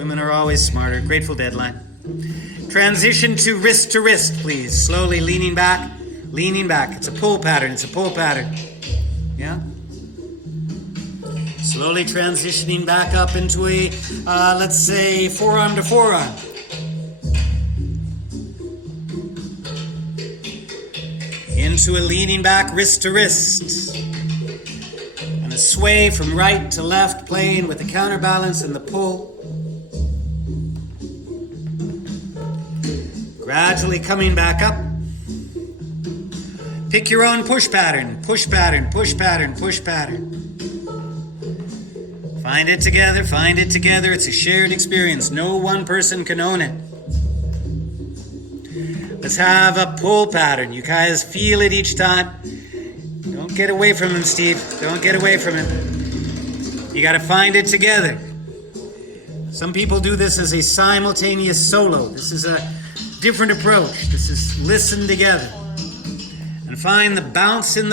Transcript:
Women are always smarter. Grateful deadline. Transition to wrist, please. Slowly leaning back. Leaning back. It's a pull pattern. It's a pull pattern. Yeah? Slowly transitioning back up into a, let's say, forearm to forearm. Into a leaning back, wrist to wrist. And a sway from right to left, playing with the counterbalance and the pull. Gradually coming back up. Pick your own push pattern, push pattern, push pattern, push pattern. Find it together, find it together. It's a shared experience. No one person can own it. Let's have a pull pattern. You guys feel it each time. Don't get away from him, Steve. Don't get away from him. You got to find it together. Some people do this as a simultaneous solo. This is a different approach. This is listen together. And find the bounce in the